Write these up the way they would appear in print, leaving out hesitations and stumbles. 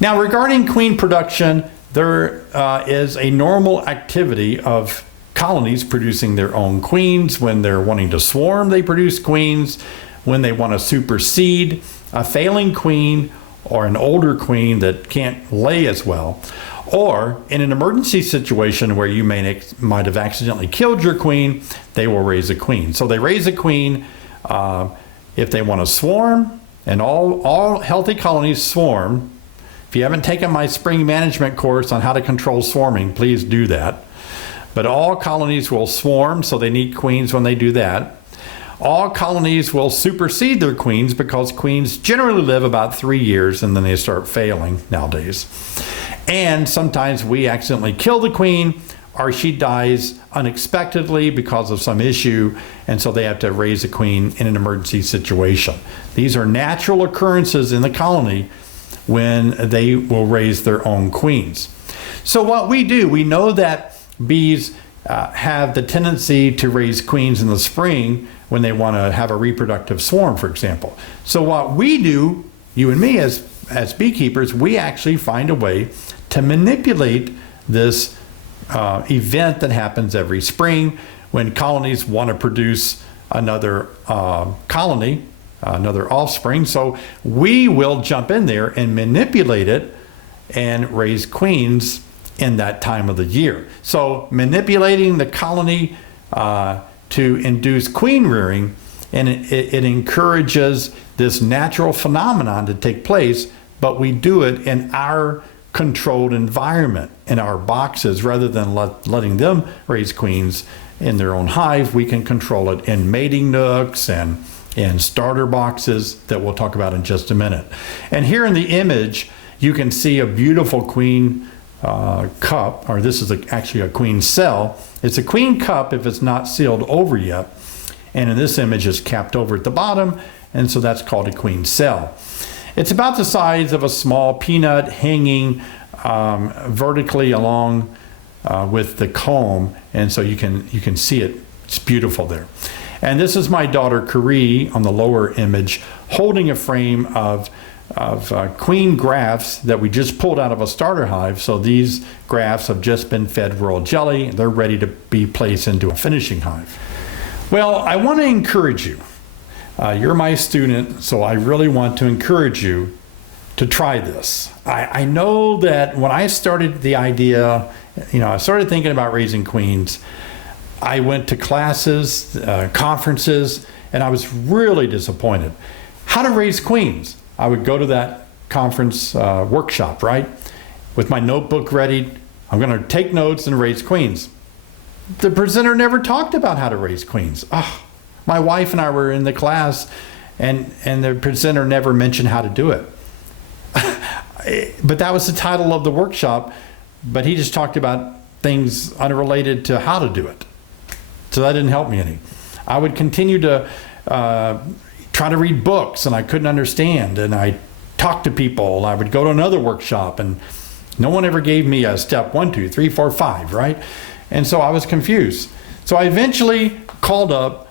Now, regarding queen production, there is a normal activity of colonies producing their own queens. When they're wanting to swarm, they produce queens. When they want to supersede a failing queen or an older queen that can't lay as well, or in an emergency situation where you might have accidentally killed your queen, they will raise a queen. So they raise a queen if they want to swarm, and all healthy colonies swarm. If you haven't taken my spring management course on how to control swarming, please do that. But all colonies will swarm, so they need queens when they do that. All colonies will supersede their queens because queens generally live about 3 years and then they start failing nowadays. And sometimes we accidentally kill the queen, or she dies unexpectedly because of some issue, and so they have to raise a queen in an emergency situation. These are natural occurrences in the colony when they will raise their own queens. So what we do, we know that bees have the tendency to raise queens in the spring when they want to have a reproductive swarm, for example. So what we do, you and me as beekeepers, we actually find a way to manipulate this event that happens every spring when colonies want to produce another colony, another offspring. So we will jump in there and manipulate it and raise queens in that time of the year. So manipulating the colony to induce queen rearing, and it encourages this natural phenomenon to take place, but we do it in our controlled environment, in our boxes, rather than letting them raise queens in their own hive. We can control it in mating nooks and in starter boxes that we'll talk about in just a minute. And here in the image, you can see a beautiful queen cup, or this is actually a queen cell. It's a queen cup if it's not sealed over yet. And in this image, it's capped over at the bottom, and so that's called a queen cell. It's about the size of a small peanut hanging vertically along with the comb, and so you can see it. It's beautiful there. And this is my daughter Carrie on the lower image holding a frame of queen grafts that we just pulled out of a starter hive. So these grafts have just been fed royal jelly. They're ready to be placed into a finishing hive. Well, I want to encourage you. You're my student, so I really want to encourage you to try this. I know that when I started the idea, I started thinking about raising queens, I went to classes, conferences, and I was really disappointed. How to raise queens? I would go to that conference workshop, right? With my notebook ready, I'm going to take notes and raise queens. The presenter never talked about how to raise queens. My wife and I were in the class, and the presenter never mentioned how to do it. But that was the title of the workshop, but he just talked about things unrelated to how to do it. So that didn't help me any. I would continue to try to read books, and I couldn't understand, and I talked to people. I would go to another workshop, and no one ever gave me a step 1, 2, 3, 4, 5, right? And so I was confused. So I eventually called up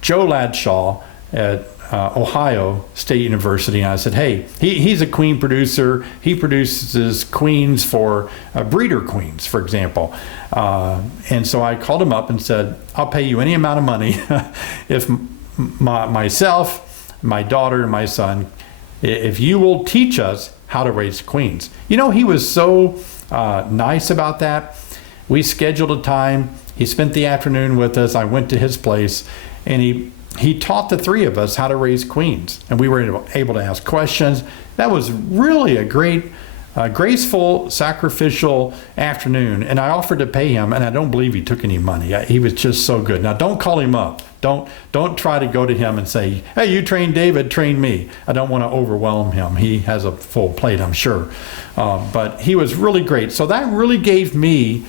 Joe Ladshaw at Ohio State University, and I said, hey, he's a queen producer. He produces queens for breeder queens, for example. And so I called him up and said, I'll pay you any amount of money if myself, my daughter, and my son, if you will teach us how to raise queens. He was so nice about that. We scheduled a time. He spent the afternoon with us. I went to his place, and he taught the three of us how to raise queens, and we were able to ask questions. That was really a great, graceful, sacrificial afternoon, and I offered to pay him, and I don't believe he took any money. He was just so good. Now, don't call him up. Don't try to go to him and say, hey, you train David, train me. I don't want to overwhelm him. He has a full plate, I'm sure. But he was really great. So that really gave me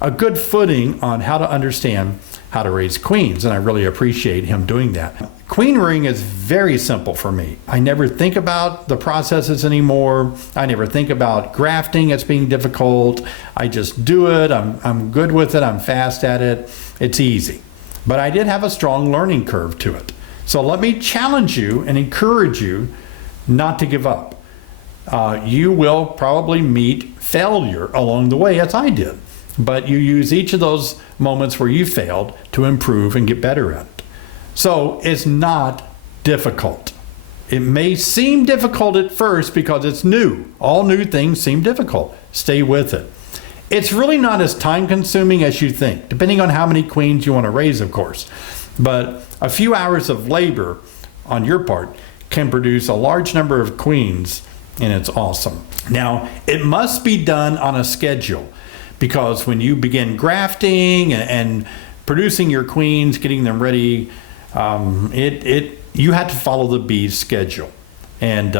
a good footing on how to understand how to raise queens, and I really appreciate him doing that. Queen rearing is very simple for me. I never think about the processes anymore. I never think about grafting as being difficult. I just do it. I'm good with it. I'm fast at it. It's easy. But I did have a strong learning curve to it. So let me challenge you and encourage you not to give up. you will probably meet failure along the way, as I did. But you use each of those moments where you failed to improve and get better at it. So it's not difficult. It may seem difficult at first because it's new. All new things seem difficult. Stay with it. It's really not as time consuming as you think, depending on how many queens you want to raise, of course. But a few hours of labor on your part can produce a large number of queens, and it's awesome. Now, it must be done on a schedule, because when you begin grafting and producing your queens, getting them ready, you have to follow the bee's schedule. And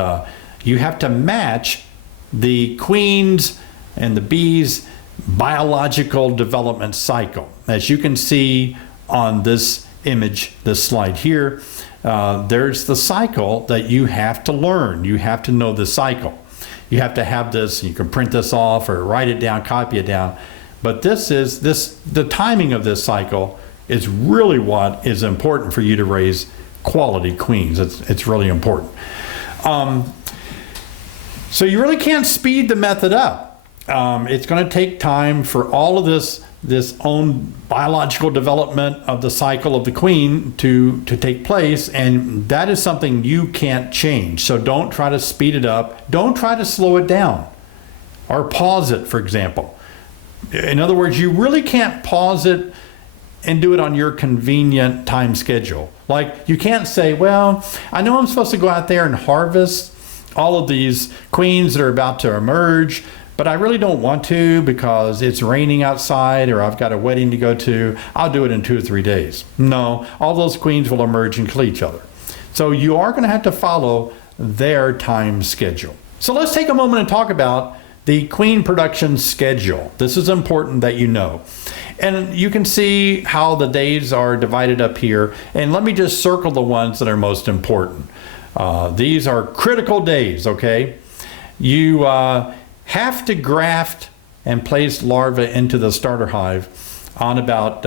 you have to match the queens and the bees' biological development cycle. As you can see on this image, this slide here, there's the cycle that you have to learn. You have to know the cycle. You have to have this. You can print this off or write it down, copy it down. But the timing of this cycle is really what is important for you to raise quality queens. It's really important. So you really can't speed the method up. It's going to take time for all of this own biological development of the cycle of the queen to take place, and that is something you can't change. So don't try to speed it up. Don't try to slow it down or pause it, for example. In other words, you really can't pause it and do it on your convenient time schedule. Like, you can't say, well, I know I'm supposed to go out there and harvest all of these queens that are about to emerge, but I really don't want to because it's raining outside or I've got a wedding to go to. I'll do it in 2 or 3 days. No, all those queens will emerge and kill each other. So you are going to have to follow their time schedule. So let's take a moment and talk about the queen production schedule. This is important that you know. And you can see how the days are divided up here. And let me just circle the ones that are most important. These are critical days, okay? You have to graft and place larvae into the starter hive on about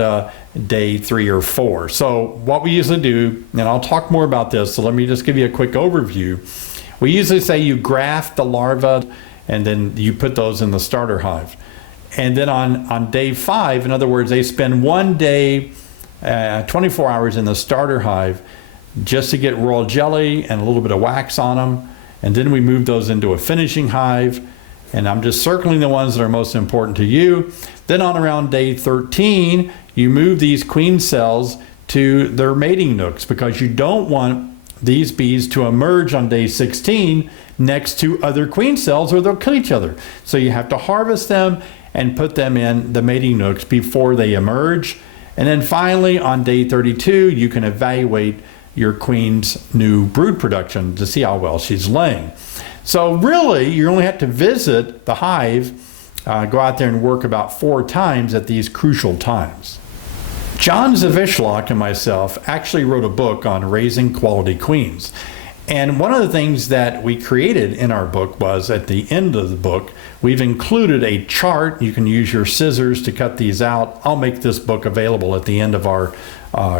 day 3 or 4. So what we usually do, and I'll talk more about this, so let me just give you a quick overview. We usually say you graft the larvae and then you put those in the starter hive. And then on day 5, in other words, they spend 1 day, 24 hours in the starter hive just to get royal jelly and a little bit of wax on them. And then we move those into a finishing hive. And I'm just circling the ones that are most important to you. Then on around day 13, you move these queen cells to their mating nooks because you don't want these bees to emerge on day 16 next to other queen cells or they'll kill each other. So you have to harvest them and put them in the mating nooks before they emerge. And then finally on day 32, you can evaluate your queen's new brood production to see how well she's laying. So really, you only have to visit the hive, go out there and work about 4 times at these crucial times. John Zawislock and myself actually wrote a book on raising quality queens. And one of the things that we created in our book was, at the end of the book, we've included a chart. You can use your scissors to cut these out. I'll make this book available at the end of our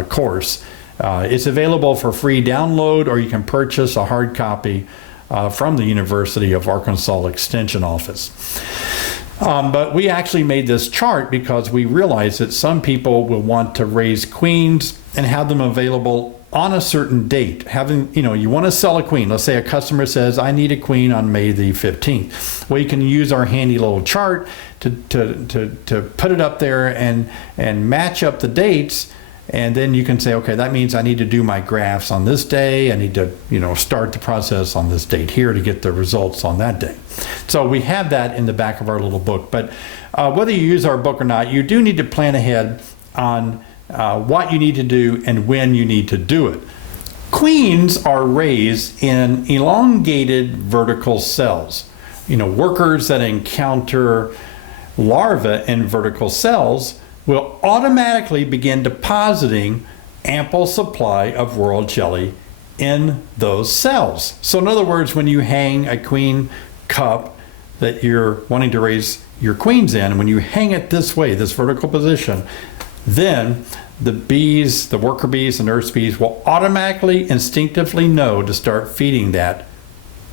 course. It's available for free download, or you can purchase a hard copy from the University of Arkansas Extension Office. But we actually made this chart because we realized that some people will want to raise queens and have them available on a certain date. You want to sell a queen. Let's say a customer says, I need a queen on May the 15th. Well, you can use our handy little chart to put it up there and match up the dates. And then you can say, okay, that means I need to do my grafts on this day. I need to, start the process on this date here to get the results on that day. So we have that in the back of our little book. But whether you use our book or not, you do need to plan ahead on what you need to do and when you need to do it. Queens are raised in elongated vertical cells. Workers that encounter larvae in vertical cells will automatically begin depositing ample supply of royal jelly in those cells. So in other words, when you hang a queen cup that you're wanting to raise your queens in, when you hang it this way, this vertical position, then the bees, the worker bees, the nurse bees will automatically, instinctively know to start feeding that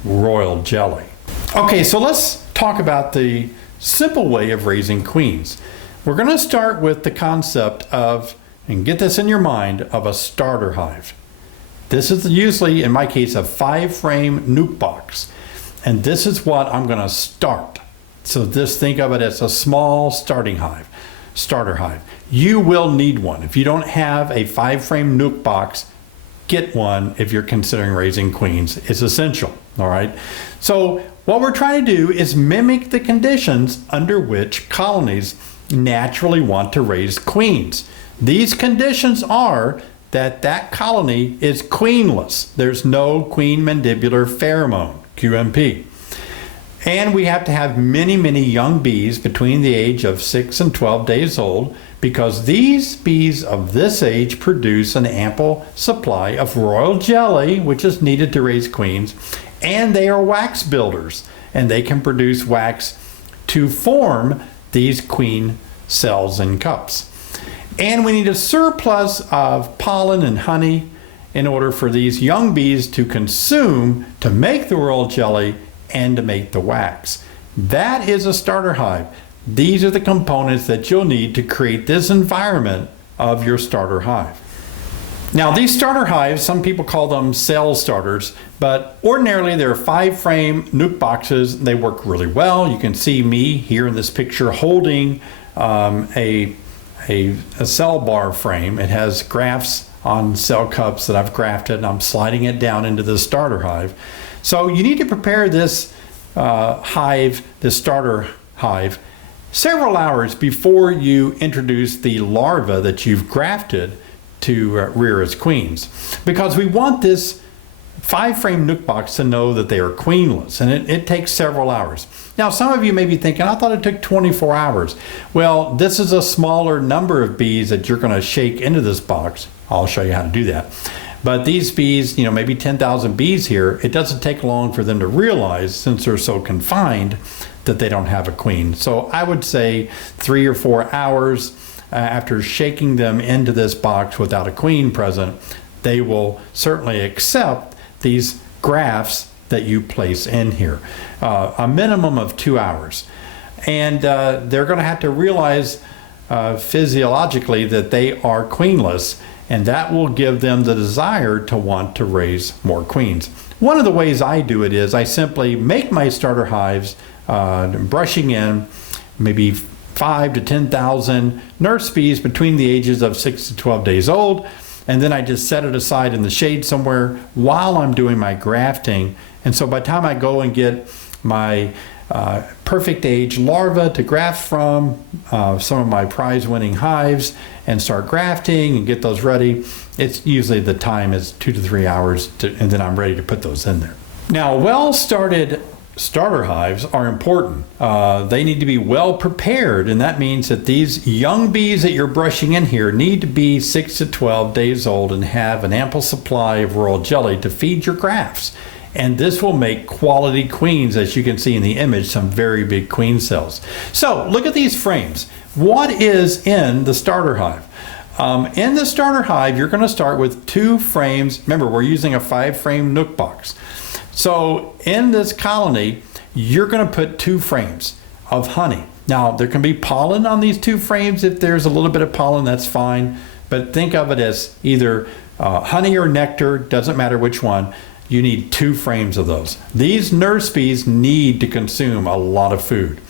royal jelly. Okay, so let's talk about the simple way of raising queens. We're going to start with the concept of, and get this in your mind, of a starter hive. This is usually, in my case, a 5-frame nuke box. And this is what I'm going to start. So just think of it as a small starter hive. You will need one. If you don't have a 5-frame nuke box, get one if you're considering raising queens. It's essential, all right? So what we're trying to do is mimic the conditions under which colonies naturally want to raise queens. These conditions are that colony is queenless. There's no queen mandibular pheromone, QMP. And we have to have many, many young bees between the age of 6 and 12 days old, because these bees of this age produce an ample supply of royal jelly, which is needed to raise queens, and they are wax builders, and they can produce wax to form these queen cells and cups. And we need a surplus of pollen and honey in order for these young bees to consume to make the royal jelly and to make the wax. That is a starter hive. These are the components that you'll need to create this environment of your starter hive. Now, these starter hives, some people call them cell starters, but ordinarily they're 5-frame nuke boxes. They work really well. You can see me here in this picture holding a cell bar frame. It has grafts on cell cups that I've grafted, and I'm sliding it down into the starter hive. So you need to prepare this this starter hive, several hours before you introduce the larva that you've grafted to rear as queens, because we want this 5-frame nuke box to know that they are queenless, and it takes several hours. Now, some of you may be thinking, I thought it took 24 hours. Well, this is a smaller number of bees that you're going to shake into this box. I'll show you how to do that. But these bees, maybe 10,000 bees here, it doesn't take long for them to realize, since they're so confined, that they don't have a queen. So I would say 3 or 4 hours after shaking them into this box without a queen present, they will certainly accept these grafts that you place in here. A minimum of 2 hours. And they're going to have to realize physiologically that they are queenless, and that will give them the desire to want to raise more queens. One of the ways I do it is I simply make my starter hives, brushing in maybe 5 to 10,000 nurse bees between the ages of 6 to 12 days old, and then I just set it aside in the shade somewhere while I'm doing my grafting. And so by the time I go and get my perfect age larva to graft from some of my prize-winning hives and start grafting and get those ready, it's usually the time is 2 to 3 hours, and then I'm ready to put those in there. Now, well-started starter hives are important. They need to be well prepared, and that means that these young bees that you're brushing in here need to be 6 to 12 days old and have an ample supply of royal jelly to feed your grafts. And this will make quality queens, as you can see in the image, some very big queen cells. So look at these frames. What is in the starter hive? In the starter hive, you're going to start with 2 frames. Remember, we're using a 5-frame nuke box. So in this colony, you're going to put 2 frames of honey. Now, there can be pollen on these 2 frames. If there's a little bit of pollen, that's fine. But think of it as either honey or nectar, doesn't matter which one. You need 2 frames of those. These nurse bees need to consume a lot of food.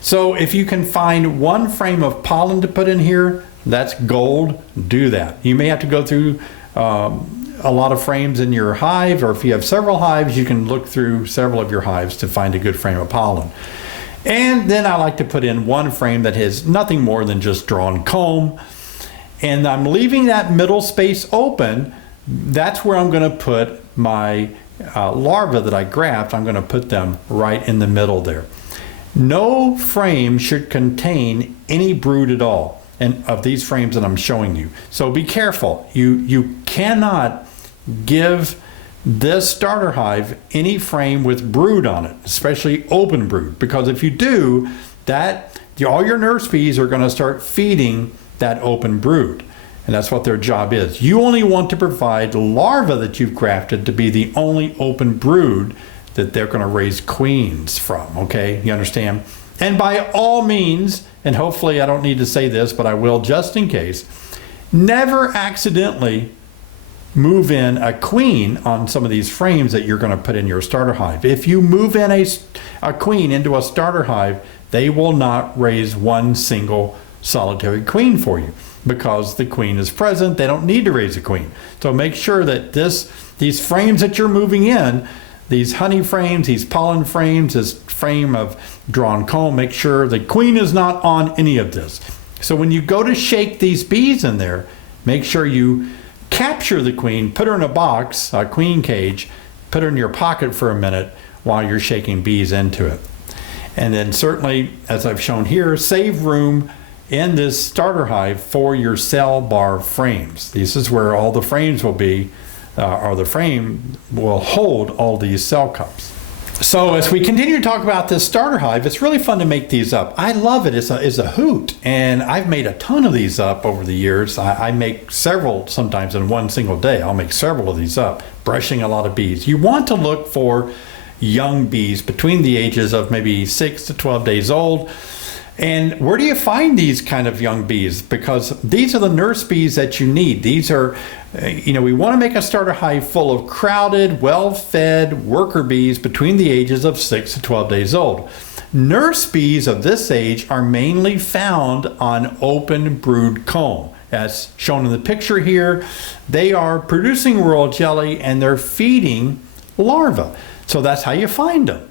So if you can find 1 frame of pollen to put in here, that's gold. Do that. You may have to go through a lot of frames in your hive, or if you have several hives, you can look through several of your hives to find a good frame of pollen. And then I like to put in 1 frame that has nothing more than just drawn comb. And I'm leaving that middle space open. That's where I'm going to put my larvae that I graft. I'm going to put them right in the middle there. No frame should contain any brood at all, and of these frames that I'm showing you. So be careful. You cannot give this starter hive any frame with brood on it, especially open brood, because if you do that, all your nurse bees are going to start feeding that open brood. And that's what their job is. You only want to provide larvae that you've grafted to be the only open brood that they're going to raise queens from, okay? You understand? And by all means, and hopefully I don't need to say this, but I will just in case, never accidentally move in a queen on some of these frames that you're going to put in your starter hive. If you move in a queen into a starter hive, they will not raise one single solitary queen for you because the queen is present. They don't need to raise a queen. So make sure that these frames that you're moving in, these honey frames, these pollen frames, this frame of drawn comb, make sure the queen is not on any of this. So when you go to shake these bees in there, make sure you capture the queen, put her in a box, a queen cage, put her in your pocket for a minute while you're shaking bees into it. And then certainly, as I've shown here, save room in this starter hive for your cell bar frames. This is where all the frames will be, or the frame will hold all these cell cups. So as we continue to talk about this starter hive, it's really fun to make these up. I love it. It's a hoot. And I've made a ton of these up over the years. I make several sometimes in one single day. I'll make several of these up, brushing a lot of bees. You want to look for young bees between the ages of maybe 6 to 12 days old. And where do you find these kind of young bees? Because these are the nurse bees that you need. These are, we want to make a starter hive full of crowded, well-fed worker bees between the ages of 6 to 12 days old. Nurse bees of this age are mainly found on open brood comb. As shown in the picture here, they are producing royal jelly and they're feeding larvae. So that's how you find them.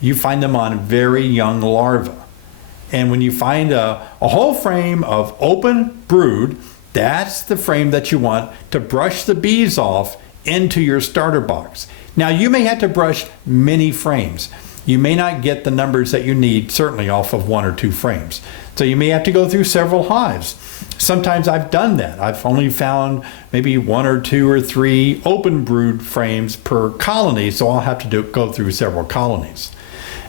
You find them on very young larvae. And when you find a whole frame of open brood, that's the frame that you want to brush the bees off into your starter box. Now you may have to brush many frames. You may not get the numbers that you need, certainly off of 1 or 2 frames. So you may have to go through several hives. Sometimes I've done that. I've only found maybe 1 or 2 or 3 open brood frames per colony, so I'll have to go through several colonies.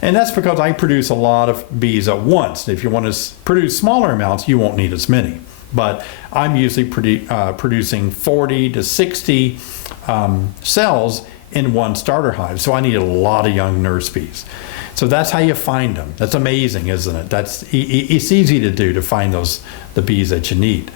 And that's because I produce a lot of bees at once. If you want to produce smaller amounts, you won't need as many. But I'm usually producing 40 to 60 cells in one starter hive. So I need a lot of young nurse bees. So that's how you find them. That's amazing, isn't it? It's easy to do, to find the bees that you need.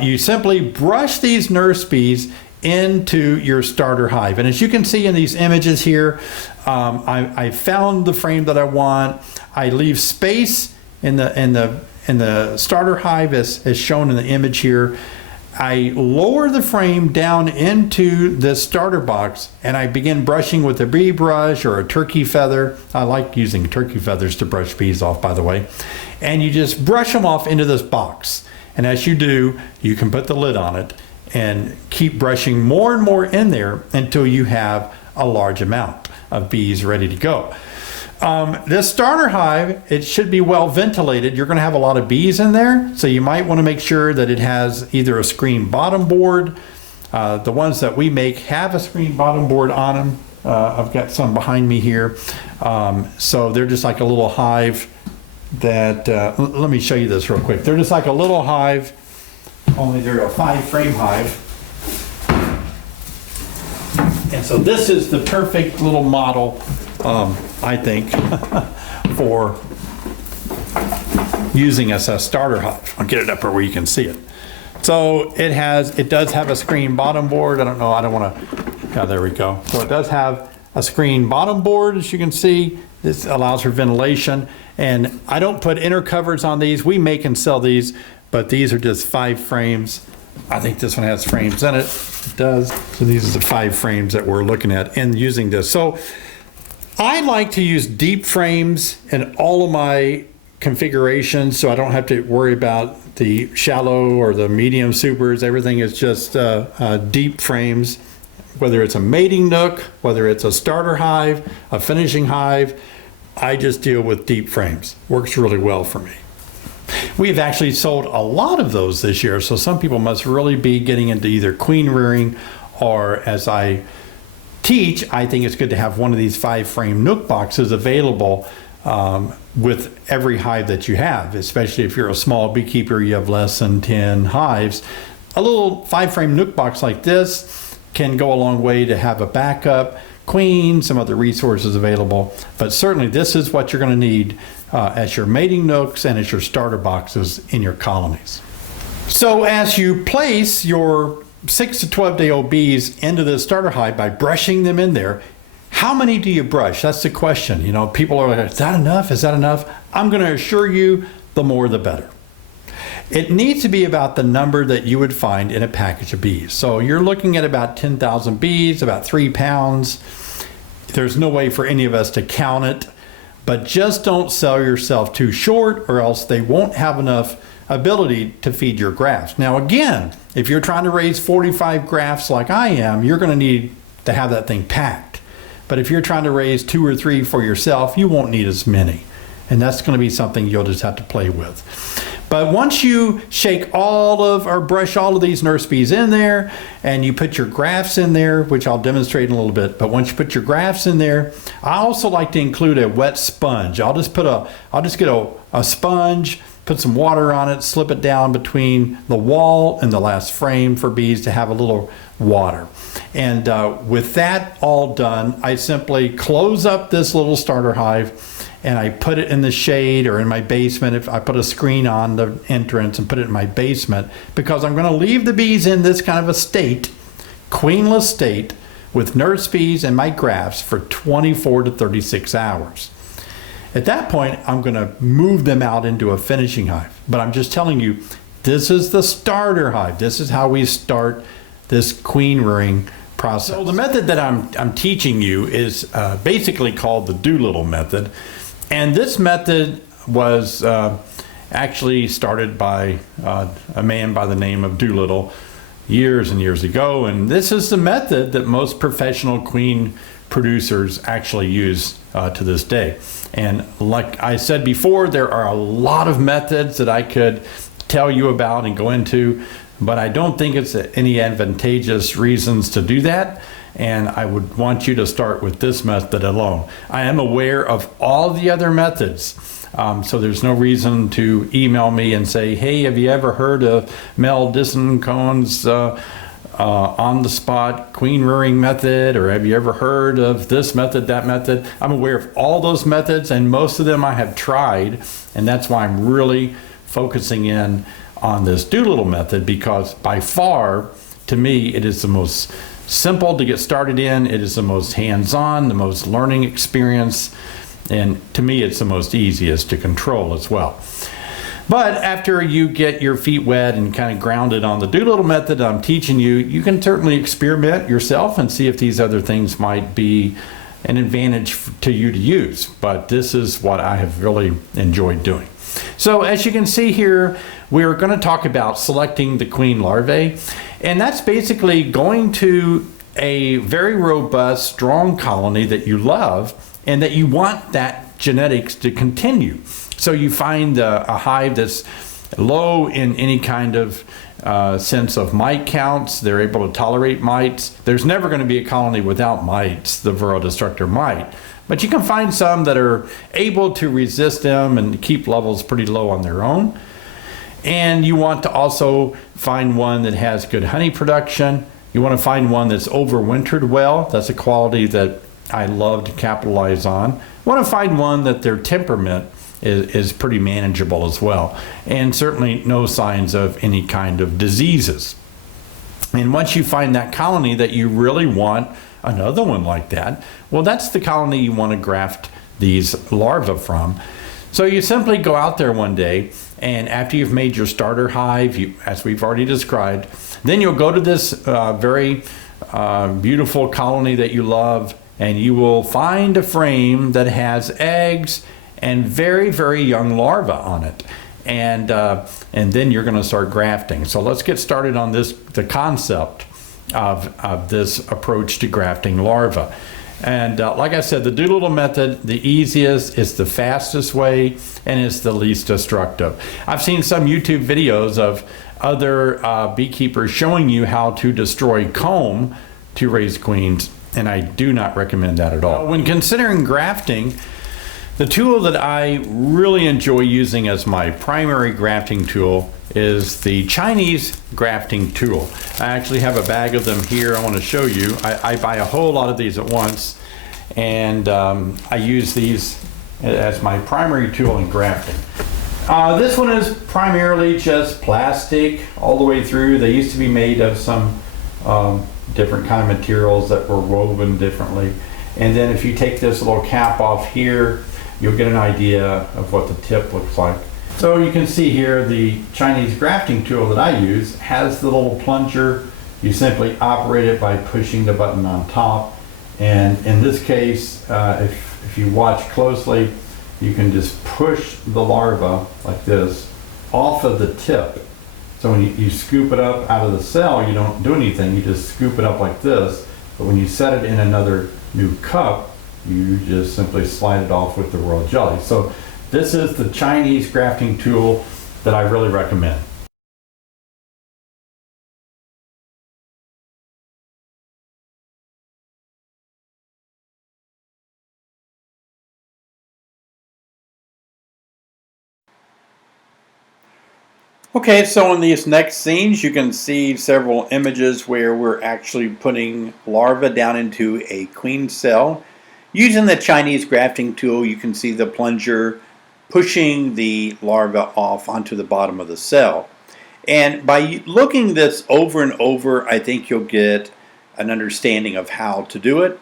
You simply brush these nurse bees into your starter hive. And as you can see in these images here, I found the frame that I want. I leave space in the starter hive as shown in the image here. I lower the frame down into the starter box and I begin brushing with a bee brush or a turkey feather. I like using turkey feathers to brush bees off, by the way. And you just brush them off into this box. And as you do, you can put the lid on it and keep brushing more and more in there until you have a large amount of bees ready to go. This starter hive, it should be well ventilated. You're going to have a lot of bees in there, so you might want to make sure that it has either a screen bottom board. The ones that we make have a screen bottom board on them. I've got some behind me here. So they're just like a little hive that, let me show you this real quick. They're just like a little hive, only they're a 5-frame hive. And so this is the perfect little model, I think, for using as a starter hive. I'll get it up where you can see it. So it does have a screen bottom board. I don't want to, yeah, there we go. So it does have a screen bottom board, as you can see. This allows for ventilation. And I don't put inner covers on these. We make and sell these, but these are just 5 frames. I think this one has frames in it. It does. So these are the 5 frames that we're looking at and using this. So I like to use deep frames in all of my configurations, so I don't have to worry about the shallow or the medium supers. Everything is just deep frames, whether it's a mating nook, whether it's a starter hive, a finishing hive. I just deal with deep frames. Works really well for me. We've actually sold a lot of those this year, so some people must really be getting into either queen rearing, or as I teach, I think it's good to have one of these 5-frame nook boxes available with every hive that you have, especially if you're a small beekeeper, you have less than 10 hives. A little 5-frame nook box like this can go a long way to have a backup, queen, some other resources available. But certainly this is what you're going to need as your mating nooks and as your starter boxes in your colonies. So as you place your 6 to 12 day old bees into the starter hive by brushing them in there, how many do you brush? That's the question. You know, people are like, is that enough? Is that enough? I'm going to assure you, the more the better. It needs to be about the number that you would find in a package of bees. So you're looking at about 10,000 bees, about 3 pounds. There's no way for any of us to count it, but just don't sell yourself too short or else they won't have enough ability to feed your grafts. Now again, if you're trying to raise 45 grafts like I am, you're going to need to have that thing packed. But if you're trying to raise 2 or 3 for yourself, you won't need as many. And that's going to be something you'll just have to play with. But once you shake or brush all of these nurse bees in there and you put your grafts in there, which I'll demonstrate in a little bit, but once you put your grafts in there, I also like to include a wet sponge. I'll just get a sponge, put some water on it, slip it down between the wall and the last frame for bees to have a little water. And with that all done, I simply close up this little starter hive and I put it in the shade or in my basement. If I put a screen on the entrance and put it in my basement, because I'm going to leave the bees in this kind of a state, queenless state, with nurse bees and my grafts for 24 to 36 hours. At that point, I'm going to move them out into a finishing hive. But I'm just telling you, this is the starter hive. This is how we start this queen rearing process. So the method that I'm teaching you is basically called the Doolittle method. And this method was actually started by a man by the name of Doolittle years and years ago. And this is the method that most professional queen producers actually use to this day. And like I said before, there are a lot of methods that I could tell you about and go into, but I don't think it's any advantageous reasons to do that. And I would want you to start with this method alone. I am aware of all the other methods, so there's no reason to email me and say, hey, have you ever heard of Mel Dissencone's on-the-spot queen rearing method, or have you ever heard of this method, that method? I'm aware of all those methods, and most of them I have tried, and that's why I'm really focusing in on this Doolittle method, because by far, to me, it is the most simple to get started in. It is the most hands-on, the most learning experience, and to me it's the most easiest to control as well. But after you get your feet wet and kind of grounded on the Doolittle method I'm teaching you, you can certainly experiment yourself and see if these other things might be an advantage to you to use. But this is what I have really enjoyed doing. So as you can see here, we're going to talk about selecting the queen larvae, and that's basically going to a very robust, strong colony that you love and that you want that genetics to continue. So you find a hive that's low in any kind of sense of mite counts. They're able to tolerate mites. There's never going to be a colony without mites, the Varroa destructor mite. But you can find some that are able to resist them and keep levels pretty low on their own. And you want to also find one that has good honey production. You want to find one that's overwintered well. That's a quality that I love to capitalize on. You want to find one that their temperament is pretty manageable as well. And certainly no signs of any kind of diseases. And once you find that colony that you really want another one like that, well, that's the colony you want to graft these larvae from. So you simply go out there one day, and after you've made your starter hive, as we've already described, then you'll go to this very beautiful colony that you love, and you will find a frame that has eggs and very, very young larvae on it. And then you're going to start grafting. So let's get started on the concept of this approach to grafting larvae. And like I said, the Doolittle method, the easiest, is the fastest way, and it's the least destructive. I've seen some YouTube videos of other beekeepers showing you how to destroy comb to raise queens, and I do not recommend that at all. When considering grafting, The tool that I really enjoy using as my primary grafting tool is the Chinese grafting tool. I actually have a bag of them here I want to show you. I buy a whole lot of these at once, and I use these as my primary tool in grafting. This one is primarily just plastic all the way through. They used to be made of some different kind of materials that were woven differently. And then if you take this little cap off here, you'll get an idea of what the tip looks like. So you can see here the Chinese grafting tool that I use has the little plunger. You simply operate it by pushing the button on top. And in this case, if you watch closely, you can just push the larva like this off of the tip. So when you scoop it up out of the cell, you don't do anything, you just scoop it up like this. But when you set it in another new cup, you just simply slide it off with the royal jelly. So this is the Chinese grafting tool that I really recommend. Okay, so in these next scenes, you can see several images where we're actually putting larvae down into a queen cell. Using the Chinese grafting tool, you can see the plunger pushing the larva off onto the bottom of the cell. And by looking this over and over, I think you'll get an understanding of how to do it.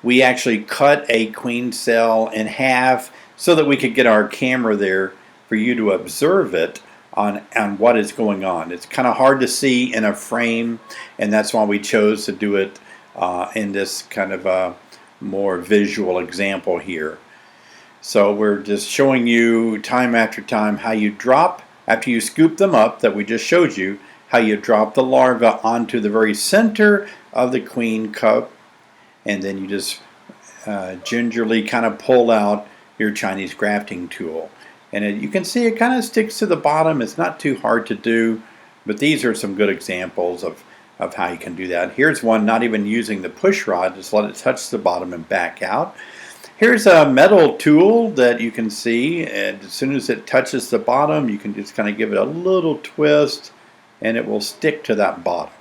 We actually cut a queen cell in half so that we could get our camera there for you to observe it on what is going on. It's kind of hard to see in a frame, and that's why we chose to do it in this kind of a more visual example here. So we're just showing you time after time how you drop, after you scoop them up that we just showed you, how you drop the larva onto the very center of the queen cup, and then you just gingerly kind of pull out your Chinese grafting tool. And you can see it kind of sticks to the bottom. It's not too hard to do, but these are some good examples of how you can do that. Here's one not even using the push rod, just let it touch the bottom and back out. Here's a metal tool that you can see, and as soon as it touches the bottom, you can just kind of give it a little twist, and it will stick to that bottom.